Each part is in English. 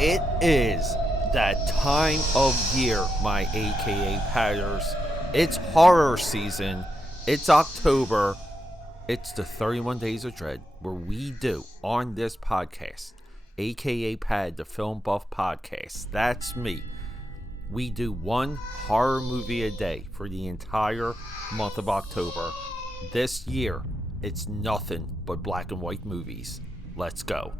It is that time of year, my AKAPADers. It's horror season. It's October. It's the 31 Days of Dread, where we do on this podcast, AKAPAD, the Film Buff Podcast. That's me. We do one horror movie a day for the entire month of October. This year, it's nothing but black and white movies. Let's go.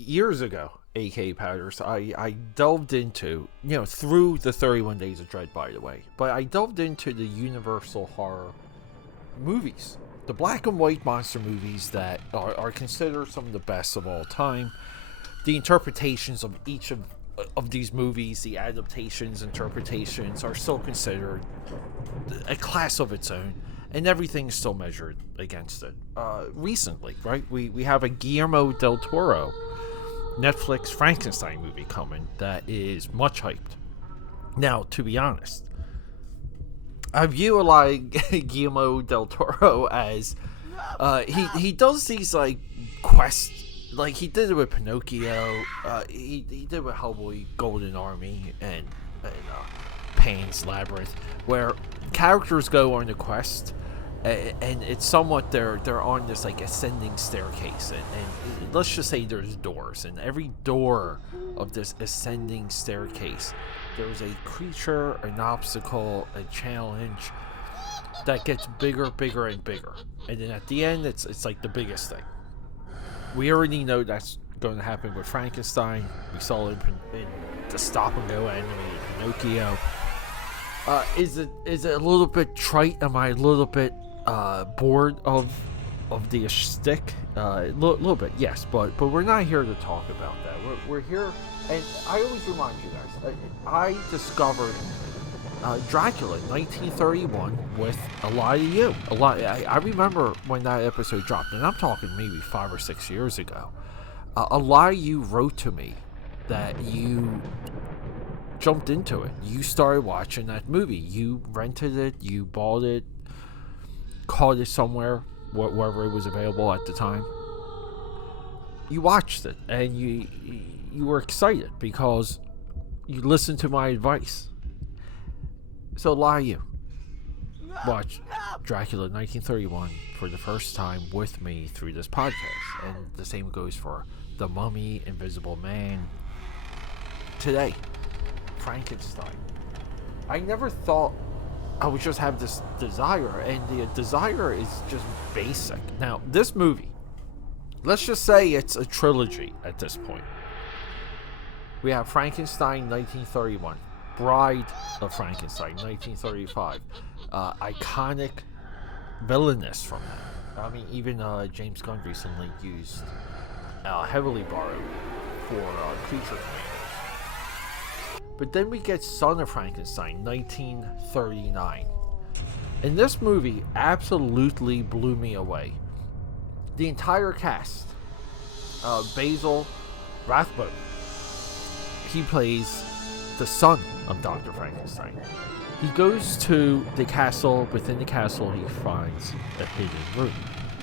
Years ago, AKAPADers, I delved into, through the 31 Days of Dread, by the way, but I delved into the Universal horror movies. The black and white monster movies that are considered some of the best of all time. The interpretations of each of these movies, the adaptations, interpretations, are still considered a class of its own, and everything is still measured against it. Recently, right, we have a Guillermo del Toro Netflix Frankenstein movie coming that is much hyped. Now, to be honest, I view Guillermo del Toro as he does these quests, like he did it with Pinocchio, he did it with Hellboy, Golden Army, and Pan's Labyrinth, where characters go on a quest, and it's somewhat they're on this ascending staircase, and let's just say there's doors, and every door of this ascending staircase there's a creature, an obstacle, a challenge that gets bigger and bigger, and then at the end it's like the biggest thing. We already know that's going to happen with Frankenstein. We saw it in the stop and go animated Pinocchio. Is it a little bit trite? Am I a little bit bored of the aesthetic? A little bit, yes, but we're not here to talk about that. We're here, and I always remind you guys, I discovered Dracula 1931 with a lot of you. I remember when that episode dropped, and I'm talking maybe 5 or 6 years ago. A lot of you wrote to me that you jumped into it. You started watching that movie. You rented it. You bought it. Caught it somewhere, wherever it was available at the time. You watched it, and you were excited because you listened to my advice. So a lot of you watch Dracula 1931 for the first time with me through this podcast, and the same goes for The Mummy, Invisible Man. Today, Frankenstein. I never thought I would just have this desire, and the desire is just basic. Now, this movie, let's just say it's a trilogy at this point. We have Frankenstein 1931, Bride of Frankenstein 1935, iconic villainess from that. I mean, even James Gunn recently used heavily borrowed for Creature Commandos. But then we get Son of Frankenstein 1939, and this movie absolutely blew me away. The entire cast, Basil Rathbone, he plays the son of Dr. Frankenstein. He goes to the castle. Within the castle, he finds a hidden room.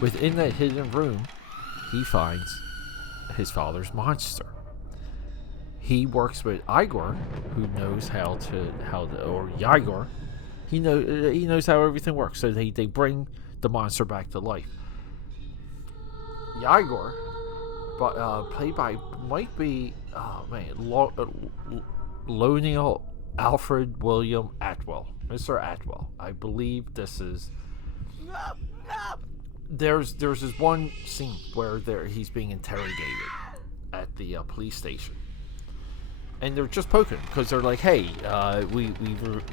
Within that hidden room, he finds his father's monster. He works with Igor, who knows or Yegor. He knows how everything works. So they bring the monster back to life. Yegor, but played by Lionel Alfred William Atwell, Mr. Atwell. I believe this is. There's this one scene where he's being interrogated at the police station. And they're just poking because they're like, hey, we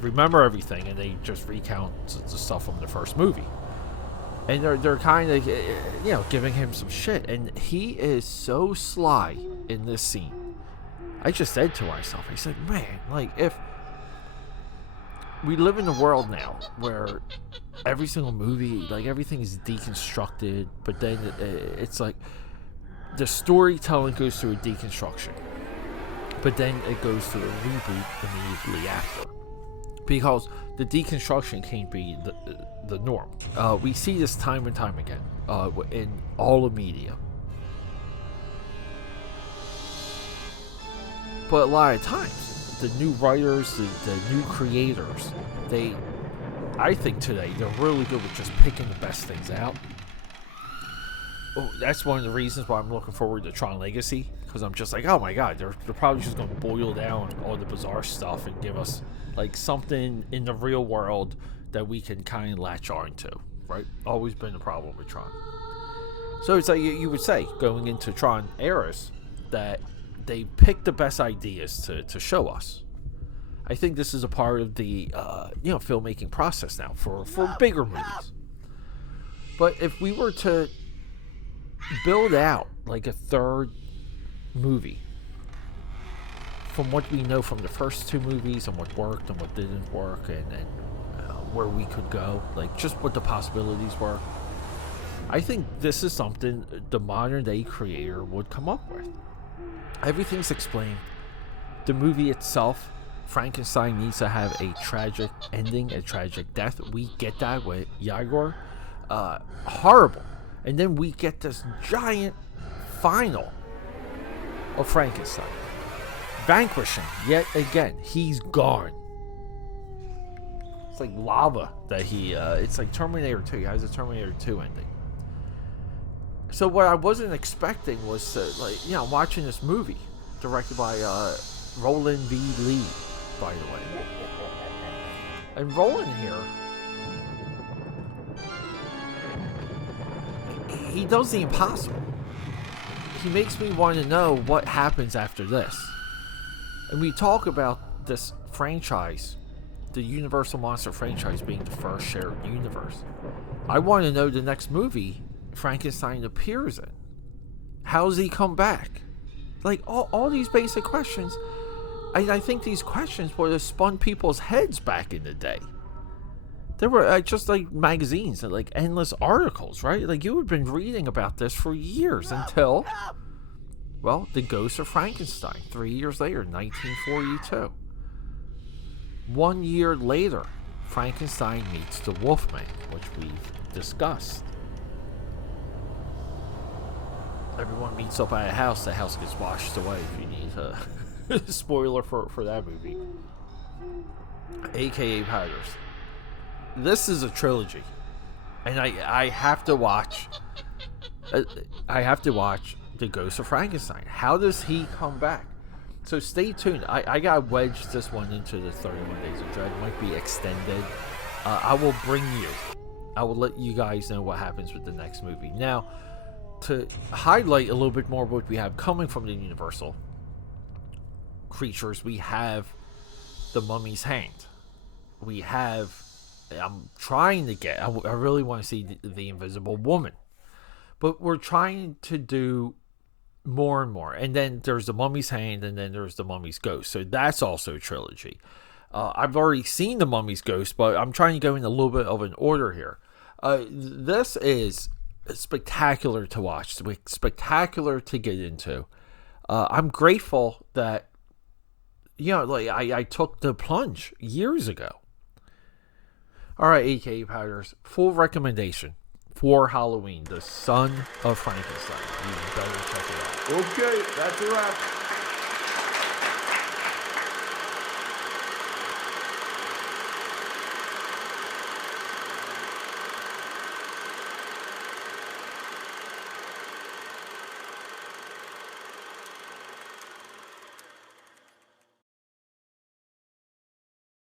remember everything, and they just recount the stuff from the first movie. And they're kind of, giving him some shit. And he is so sly in this scene. I just said to myself, I said, man, if we live in a world now where every single movie, everything is deconstructed, but then it's like the storytelling goes through a deconstruction. But then it goes to a reboot immediately after, because the deconstruction can't be the norm. We see this time and time again in all the media. But a lot of times, the new writers, the new creators, I think today, they're really good with just picking the best things out. Oh, that's one of the reasons why I'm looking forward to Tron Legacy, because I'm just like, oh my god, they're probably just going to boil down all the bizarre stuff and give us like something in the real world that we can kind of latch on to, right? Always been a problem with Tron. So it's like you would say, going into Tron Eras, that they picked the best ideas to show us. I think this is a part of the filmmaking process now for bigger movies. But if we were to build out like a third movie from what we know from the first two movies and what worked and what didn't work and where we could go, like just what the possibilities were, I think this is something the modern day creator would come up with. Everything's explained. The movie itself, Frankenstein needs to have a tragic ending, a tragic death. We get that with Igor. Horrible. And then we get this giant final of Frankenstein. Vanquishing yet again. He's gone. It's like lava that it's like Terminator 2. He has a Terminator 2 ending. So what I wasn't expecting was I'm watching this movie directed by Roland V. Lee, by the way. And Roland here, he does the impossible. He makes me want to know what happens after this. And we talk about this franchise, the Universal Monster franchise, being the first shared universe. I want to know the next movie Frankenstein appears in. How does he come back? Like all these basic questions. I think these questions would have spun people's heads back in the day. There were just like magazines and like endless articles, right? Like you had been reading about this for years until, well, The Ghost of Frankenstein, 3 years later, 1942. 1 year later, Frankenstein meets the Wolfman, which we've discussed. Everyone meets up at a house. The house gets washed away. If you need a spoiler for that movie. AKAPAD. This is a trilogy, and I have to watch. I have to watch The Ghost of Frankenstein. How does he come back? So stay tuned. I got wedged this one into the 31 Days of Dread. It might be extended. I will let you guys know what happens with the next movie. Now, to highlight a little bit more what we have coming from the Universal creatures, we have the Mummy's Hand. We have, I'm trying to get, I really want to see the Invisible Woman. But we're trying to do more and more. And then there's the Mummy's Hand, and then there's the Mummy's Ghost. So that's also a trilogy. I've already seen the Mummy's Ghost, but I'm trying to go in a little bit of an order here. This is spectacular to watch, spectacular to get into. I'm grateful that, I took the plunge years ago. All right, AKAPADers, full recommendation for Halloween, The Son of Frankenstein. You better check it out. Okay, that's a wrap.